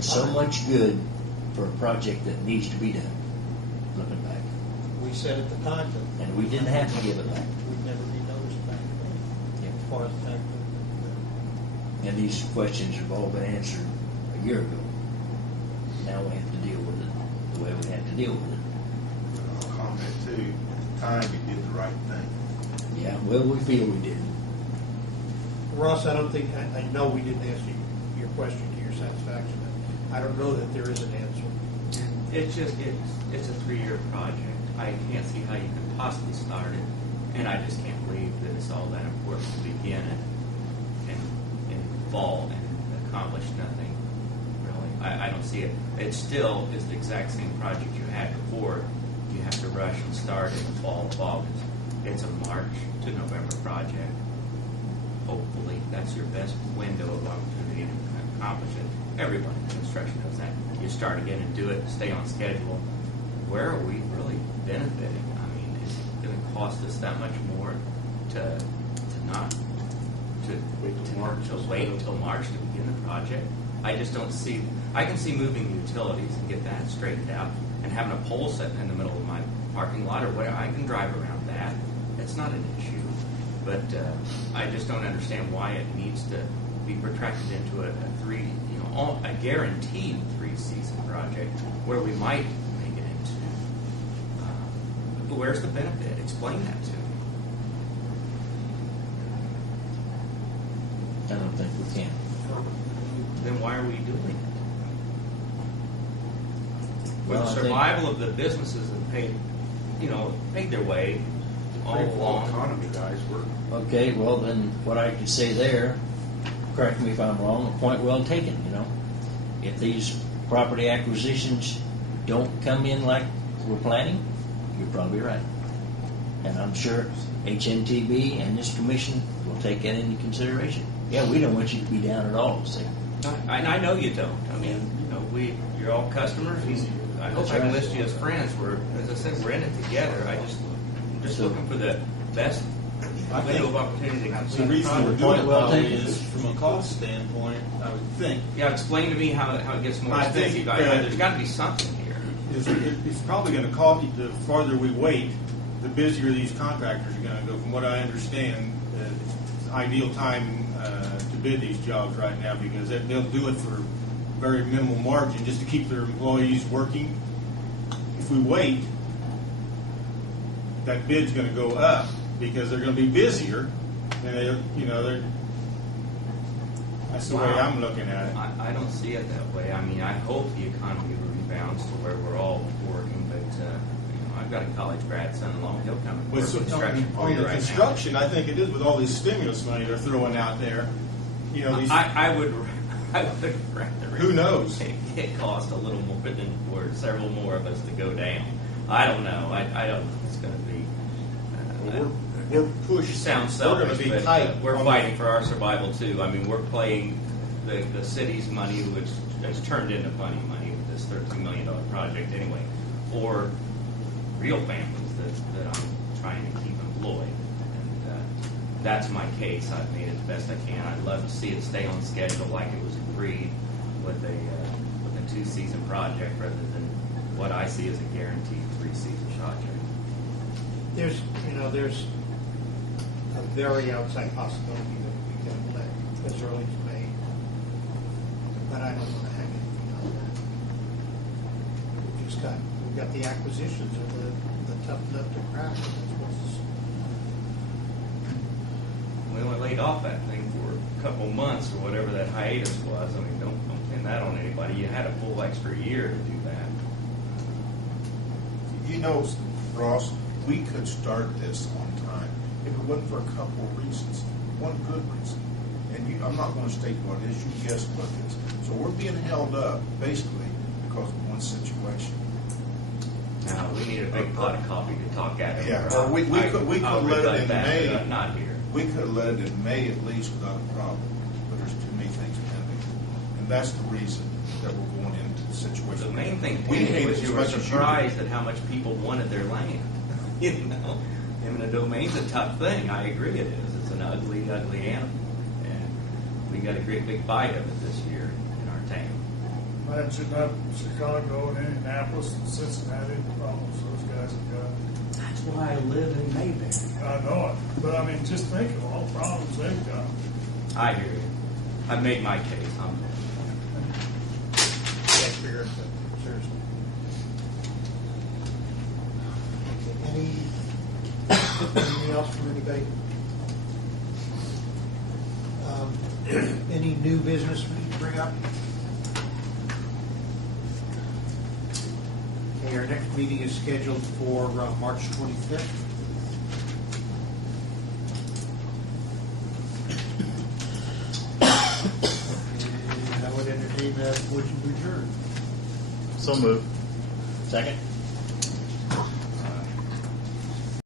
done so much good for a project that needs to be done, looking back. We said at the time that. And we didn't have to give it back. We'd never be noticed back then, Yeah. as far as the fact that. And these questions have all been answered a year ago. Now we have to deal with it the way we have to deal with it. I'll comment too, at the time you did the right thing. Yeah, well, we feel we did. Ross, I don't think, I know we didn't answer your question to your satisfaction. I don't know that there is an answer. It's a 3-year project. I can't see how you could possibly start it, and I just can't believe that it's all that important to begin it and fall and accomplish nothing. Really, I don't see it. It still is the exact same project you had before. You have to rush and start in the fall of August. It's a March to November project. Hopefully, that's your best window of opportunity to accomplish it. Everyone in construction knows that. You start again and do it, stay on schedule. Where are we really benefiting? I mean, is it going to cost us that much more to wait until March to begin the project? I just don't see. I can see moving utilities and get that straightened out, and having a pole set in the middle of my parking lot or whatever. I can drive around that. It's not an issue. But I just don't understand why it needs to be protracted into a guaranteed 3-season project where we might make it into. But where's the benefit? Explain that to me. I don't think we can. Then why are we doing it? Well, With I the survival of the businesses that paid their way all Great full along. economy, guys. Okay, well then, what I could say there, correct me if I'm wrong, a point well taken, If these property acquisitions don't come in like we're planning, you're probably right. And I'm sure HNTB and this commission will take that into consideration. Yeah, we don't want you to be down at all, see. And I know you don't. I mean, you're all customers. I hope I can list you as friends. As I said, we're in it together. I'm just looking for the best window of opportunity to complete The the reason we're project. doing it Well probably taken. is from a cost standpoint, I would think, Yeah, explain to me how it gets more I think, expensive. There's got to be something here. it's probably going to cost, the farther we wait, the busier these contractors are going to go. From what I understand, it's the ideal time to bid these jobs right now because they'll do it for very minimal margin just to keep their employees working. If we wait, that bid's going to go up because they're going to be busier, and that's the way I'm looking at it. I don't see it that way. I mean, I hope the economy rebounds to where we're all working, but I've got a college grad son-in-law. He'll come and work With construction for on you the right construction, I think it is with all this stimulus money they're throwing out there. These, I would rather who knows? it cost a little more than for several more of us to go down. I don't know. I don't know if it's going to be. We're pushed. It sounds We're selfish, going to be but tight. we're on fighting for our survival too. I mean, we're playing the city's money, which has turned into funny money with this $13 million project anyway, for real families that I'm trying to keep employed. And that's my case. I've made it the best I can. I'd love to see it stay on schedule like it was agreed with a 2-season project rather than what I see as a guaranteed 3-season project. There's a very outside possibility that we can elect as early as May, but I don't want to hang anything on that. We've got the acquisitions of the tough nut to crack. We only laid off that thing for a couple months or whatever that hiatus was. I mean, don't pin that on anybody. You had a full extra year to do that. Ross, we could start this on time if it wasn't for a couple of reasons. One good reason, and I'm not going to state what it is. You guess what it is. So we're being held up basically because of one situation. Now, we need a big pot of coffee to talk at. Yeah, or we could let it in May. Not here. We could have let it in May at least without a problem, but there's too many things pending, and that's the reason that we're going into the situation. The main thing we hate was it you as were much as surprised at how much people wanted their land. Eminent domain's a tough thing. I agree it is. It's an ugly, ugly animal, and we got a great big bite of it this year in our town. But mentioned up Chicago and Indianapolis and Cincinnati, the problems those guys have got. That's why I live in Mayberry. I know it, but I mean, just think of all the problems they've got. I hear you. I've made my case. That's fair, seriously. Okay, anything else from anybody? Any new business we need to bring up? Okay, our next meeting is scheduled for March 25th. And I would entertain a motion to adjourn. So moved. Second?